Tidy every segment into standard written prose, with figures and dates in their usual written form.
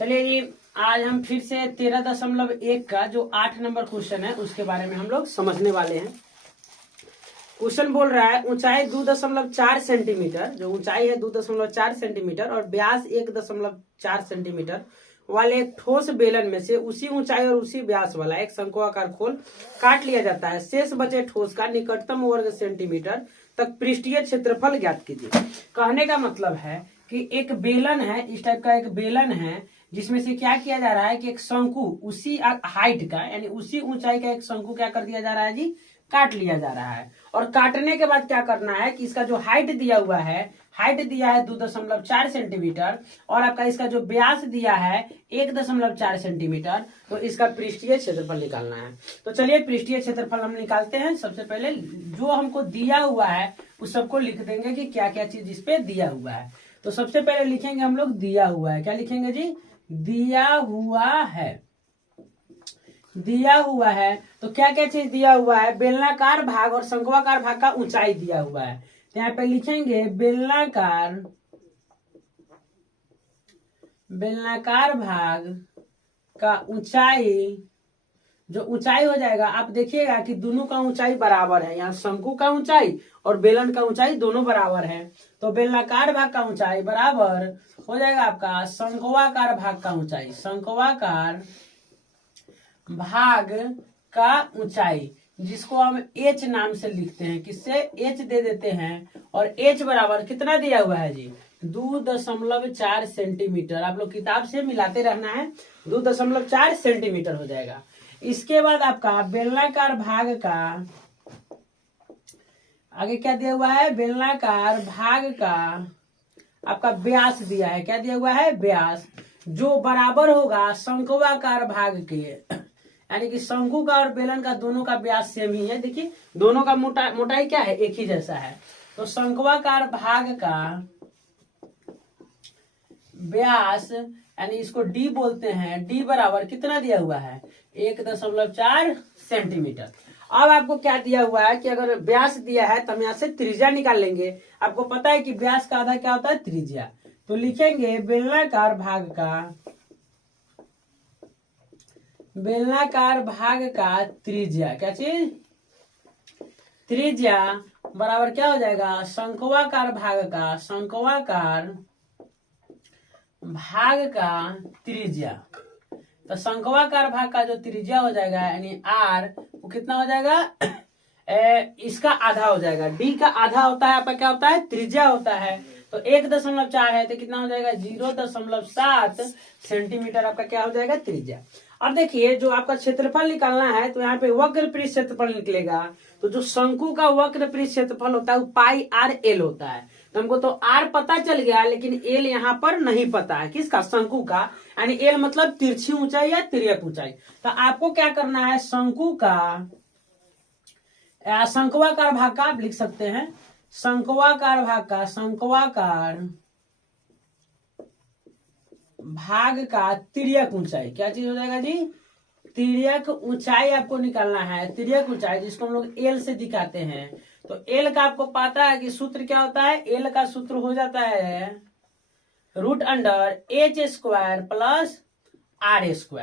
चलिए जी, आज हम फिर से 13.1 का जो 8 नंबर क्वेश्चन है उसके बारे में हम लोग समझने वाले हैं। क्वेश्चन बोल रहा है ऊंचाई 2.4 सेंटीमीटर, जो ऊंचाई है 2.4 सेंटीमीटर और व्यास 1.4 सेंटीमीटर वाले एक ठोस बेलन में से उसी ऊंचाई और उसी व्यास वाला एक शंक्वाकार खोल काट लिया जाता है। शेष बचे ठोस का निकटतम वर्ग सेंटीमीटर तक पृष्ठीय क्षेत्रफल ज्ञात कीजिए। कहने का मतलब है कि एक बेलन है, इस टाइप का एक बेलन है जिसमें से क्या किया जा रहा है कि एक शंकु उसी हाइट का यानी उसी ऊंचाई का एक शंकु क्या कर दिया जा रहा है जी, काट लिया जा रहा है। और काटने के बाद क्या करना है कि इसका जो हाइट दिया हुआ है, हाइट दिया है 2.4 सेंटीमीटर और आपका इसका जो व्यास दिया है 1.4 सेंटीमीटर, तो इसका पृष्ठीय क्षेत्रफल निकालना है। तो चलिए पृष्ठीय क्षेत्रफल हम निकालते हैं। सबसे पहले जो हमको दिया हुआ है उस सबको लिख देंगे कि क्या क्या चीज इस पे दिया हुआ है। तो सबसे पहले लिखेंगे हम लोग दिया हुआ है। क्या लिखेंगे जी? दिया हुआ है। दिया हुआ है तो क्या क्या चीज दिया हुआ है? बेलनाकार भाग और शंक्वाकार भाग का ऊंचाई दिया हुआ है। तो यहाँ पे लिखेंगे बेलनाकार भाग का ऊंचाई, जो ऊंचाई हो जाएगा आप देखिएगा कि दोनों का ऊंचाई बराबर है। यहाँ शंकु का ऊंचाई और बेलन का ऊंचाई दोनों बराबर है, तो बेलनाकार भाग का ऊंचाई बराबर हो जाएगा आपका शंक्वाकार भाग का ऊंचाई। शंक्वाकार भाग का ऊंचाई जिसको हम h नाम से लिखते हैं, किससे h दे देते हैं, और h बराबर कितना दिया हुआ है जी? 2.4 सेंटीमीटर। आप लोग किताब से मिलाते रहना है, 2.4 सेंटीमीटर हो जाएगा। इसके बाद आपका बेलनाकार भाग का आगे क्या दिया हुआ है? बेलनाकार भाग का आपका व्यास दिया है। क्या दिया हुआ है? व्यास, जो बराबर होगा शंक्वाकार भाग के, यानी कि शंकु का और बेलन का दोनों का व्यास सेम ही है। देखिए दोनों का मोटाई क्या है? एक ही जैसा है। तो शंक्वाकार भाग का व्यास यानी इसको डी बोलते हैं, डी बराबर कितना दिया हुआ है? 1.4 सेंटीमीटर। अब आपको क्या दिया हुआ है कि अगर व्यास दिया है तो हम यहाँ से त्रिज्या निकाल लेंगे। आपको पता है कि व्यास का आधा क्या होता है? त्रिज्या। तो लिखेंगे बेलनाकार भाग का त्रिज्या। क्या चीज? त्रिज्या बराबर क्या हो जाएगा? शंक्वाकार भाग का त्रिज्या। तो शंक्वाकार भाग का जो त्रिज्या हो जाएगा यानी आर, वो कितना हो जाएगा? इसका आधा हो जाएगा। डी का आधा होता है आपका क्या होता है? त्रिज्या होता है। तो 1.4 है तो कितना हो जाएगा? 0.7 सेंटीमीटर आपका क्या हो जाएगा? त्रिज्या। अब देखिए जो आपका क्षेत्रफल निकालना है तो यहाँ पे वक्र पृष्ठ क्षेत्रफल निकलेगा। तो जो शंकु का वक्र पृष्ठ क्षेत्रफल होता है वो पाई आर एल होता है। तो हमको तो आर पता चल गया लेकिन एल यहाँ पर नहीं पता है। किसका? शंकु का, यानी एल मतलब तिरछी ऊंचाई या तिर्यक ऊंचाई। तो आपको क्या करना है? शंकु का शंक्वाकार भाग का आप लिख सकते हैं, शंक्वाकार भाग का तिर्यक ऊंचाई। क्या चीज हो जाएगा जी? तिर्यक ऊंचाई आपको निकालना है। तिर्यक ऊंचाई जिसको हम लोग एल से दिखाते हैं। तो एल का आपको पता है कि सूत्र क्या होता है? एल का सूत्र हो जाता है √h² प्लस r²।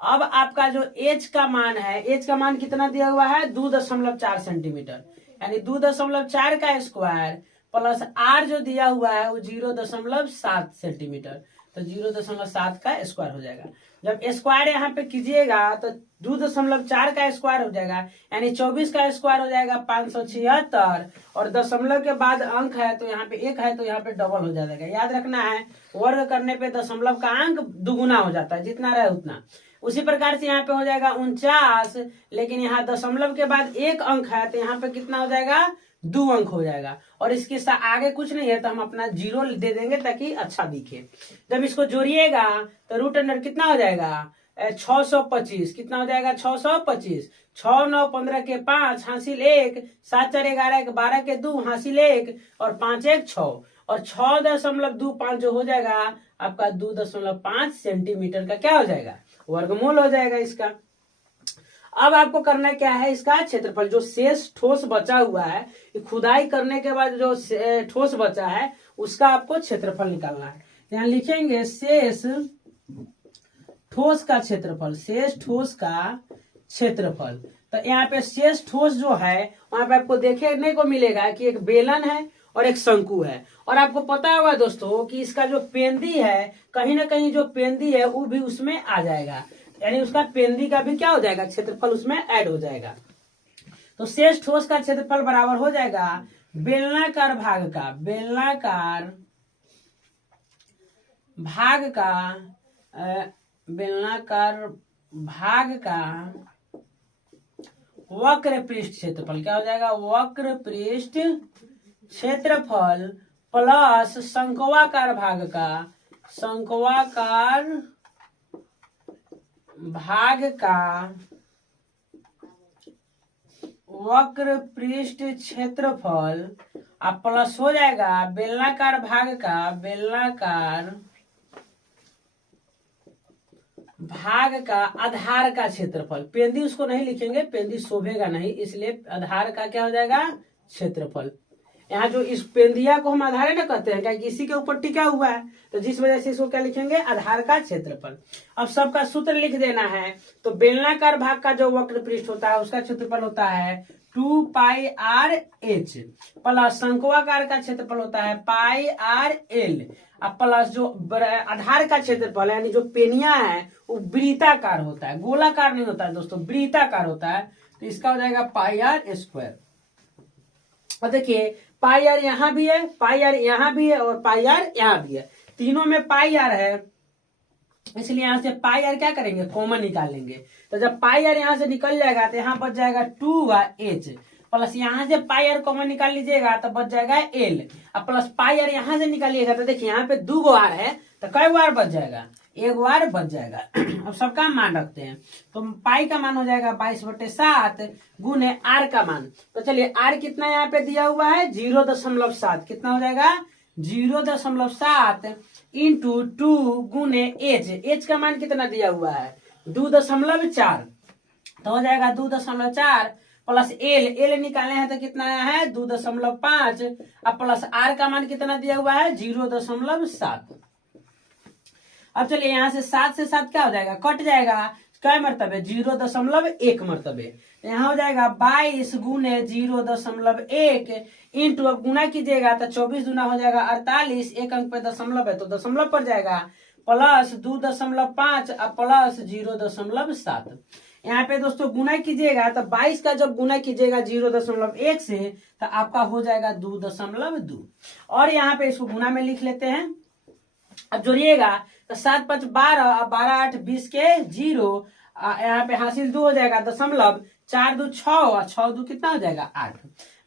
अब आपका जो h का मान है, h का मान कितना दिया हुआ है? 2.4 सेंटीमीटर, यानी 2.4 का स्क्वायर प्लस r जो दिया हुआ है वो 0.7 सेंटीमीटर। तो 0.7 का स्क्वायर हो जाएगा। जब स्क्वायर यहाँ पे कीजिएगा तो 2.4 का स्क्वायर हो जाएगा, यानी 24 का स्क्वायर हो जाएगा 576, और दशमलव के बाद अंक है तो यहाँ पे 1 है तो यहाँ पे डबल हो जाएगा। याद रखना है वर्ग करने पे दशमलव का अंक दुगुना हो जाता है, जितना रहे उतना। उसी प्रकार से यहाँ पे हो जाएगा 49, लेकिन यहाँ दशमलव के बाद 1 अंक है तो यहाँ पे कितना हो जाएगा? 2 अंक हो जाएगा। और इसके आगे कुछ नहीं है तो हम अपना 0 दे देंगे ताकि अच्छा दिखे। जब इसको जोड़िएगा तो √अंडर कितना हो जाएगा? 625। कितना हो जाएगा? 625। 6 9 15 के 5 हासिल 1, 7 4 11 के 12 के 2 हासिल 1 और 5 1 6, और 6.25 जो हो जाएगा आपका 2.5 सेंटीमीटर का क्या हो जाएगा? वर्गमूल हो जाएगा इसका। अब आपको करना क्या है? इसका क्षेत्रफल, जो शेष ठोस बचा हुआ है, खुदाई करने के बाद जो ठोस बचा है उसका आपको क्षेत्रफल निकालना है। यहाँ लिखेंगे शेष ठोस का क्षेत्रफल, शेष ठोस का क्षेत्रफल। तो यहाँ पे शेष ठोस जो है वहां पे आपको देखने को मिलेगा कि एक बेलन है और एक शंकु है। और आपको पता होगा दोस्तों कि इसका जो पेंदी है, कहीं ना कहीं जो पेंदी है वो भी उसमें आ जाएगा, यानी उसका पेंदी का भी क्या हो जाएगा, क्षेत्रफल उसमें ऐड हो जाएगा। तो शेष ठोस का क्षेत्रफल बराबर हो जाएगा बेलनाकार भाग का, बेलनाकार भाग का, बेलनाकार भाग का वक्र पृष्ठ क्षेत्रफल। क्या हो जाएगा, वक्र पृष्ठ क्षेत्रफल प्लस शंक्वाकार भाग का, शंक्वाकार भाग का वक्र पृष्ठ क्षेत्रफल, अब प्लस हो जाएगा बेलनाकार भाग का, बेलनाकार भाग का आधार का क्षेत्रफल। पेंदी उसको नहीं लिखेंगे, पेंदी शोभेगा नहीं, इसलिए आधार का क्या हो जाएगा, क्षेत्रफल। यहाँ जो इस पेंदिया को हम आधार ना कहते हैं, क्या इसी के ऊपर टिका हुआ है, तो जिस वजह से इसको क्या लिखेंगे, आधार का क्षेत्रफल। अब सबका सूत्र लिख देना है। तो बेलनाकार भाग का जो वक्र पृष्ठ होता है उसका क्षेत्रफल होता है 2πr(h) प्लस शंक्वाकार का क्षेत्रफल होता है πr(l) अब प्लस जो आधार का क्षेत्रफल है, यानी जो पेनिया है वो वृत्ताकार होता है, गोलाकार नहीं होता है दोस्तों, वृत्ताकार होता है। तो इसका हो जाएगा πr²। और देखिए πr यहाँ भी है, πr यहाँ भी है और πr यहाँ भी है, तीनों में πr है, इसलिए यहां से πr क्या करेंगे, कॉमन निकालेंगे। तो जब πr यहां से निकल जाएगा तो यहाँ बच जाएगा 2h प्लस यहाँ से πr कॉमन निकाल लीजिएगा तो बच जाएगा l, अब प्लस πr यहाँ से निकालिएगा तो देखिए यहाँ पे 2 गो r है तो कै गो r बच जाएगा, 1 गो r बच जाएगा। अब सबका मान रखते हैं। तो पाई का मान हो जाएगा 22/7 गुने r का मान। तो चलिए r कितना यहाँ पे दिया हुआ है 0.7, कितना हो जाएगा 0.7 इंटू 2 गुने h का मान कितना दिया हुआ है 2.4, तो हो जाएगा 2.4 प्लस l निकालने हैं तो कितना आया है 2.5, अब प्लस r का मान कितना दिया हुआ है 0.7। अब चलिए यहाँ से 7 से 7 क्या हो जाएगा, कट जाएगा, क्या मरतबे 0.1 मरतबे, यहाँ हो जाएगा 22 गुने 0.1 इंटू, अब गुना कीजिएगा तो 24 गुना हो जाएगा 48, एक अंक पे दशमलव है तो दशमलव पर जाएगा, प्लस 2.5 अब प्लस 0.7। यहाँ पे दोस्तों गुना कीजिएगा तो 22 का जब गुना कीजिएगा 0.1 से तो आपका हो जाएगा 2.2, और यहाँ पे इसको गुना में लिख लेते हैं। अब जोड़िएगा तो 7 5 12, 12 8 20 के 0, यहाँ पे हासिल 2 हो जाएगा दशमलव, 4 2 6 और 6 2 कितना हो जाएगा 8।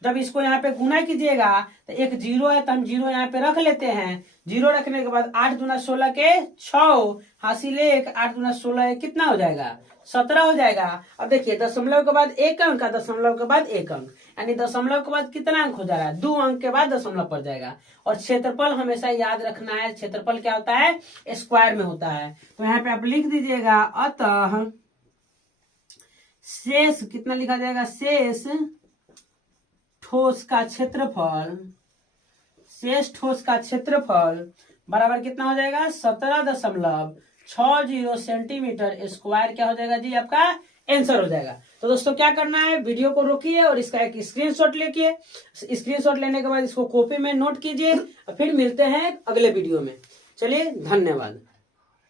जब इसको यहाँ पे गुना कीजिएगा तो एक 0 है तो हम 0 यहाँ पे रख लेते हैं, 0 रखने के बाद 8 दूना 16 के 6 हासिल 1, 8 दूना 16 कितना हो जाएगा 17 हो जाएगा। अब देखिए दशमलव के बाद एक अंक का दशमलव के बाद एक अंक, यानी दशमलव के बाद कितना अंक हो जा रहा है 2 अंक के बाद दशमलव पर जाएगा। और क्षेत्रफल हमेशा याद रखना है, क्षेत्रफल क्या होता है स्क्वायर में होता है। तो यहाँ पे आप लिख दीजिएगा अतः शेष कितना लिखा जाएगा, शेष ठोस का क्षेत्रफल, शेष ठोस का क्षेत्रफल बराबर कितना हो जाएगा 17.60 सेंटीमीटर स्क्वायर क्या हो जाएगा जी, आपका आंसर हो जाएगा। तो दोस्तों क्या करना है, वीडियो को रोकिए और इसका एक स्क्रीनशॉट लेके, स्क्रीनशॉट लेने के बाद इसको कॉपी में नोट कीजिए और फिर मिलते हैं अगले वीडियो में। चलिए धन्यवाद।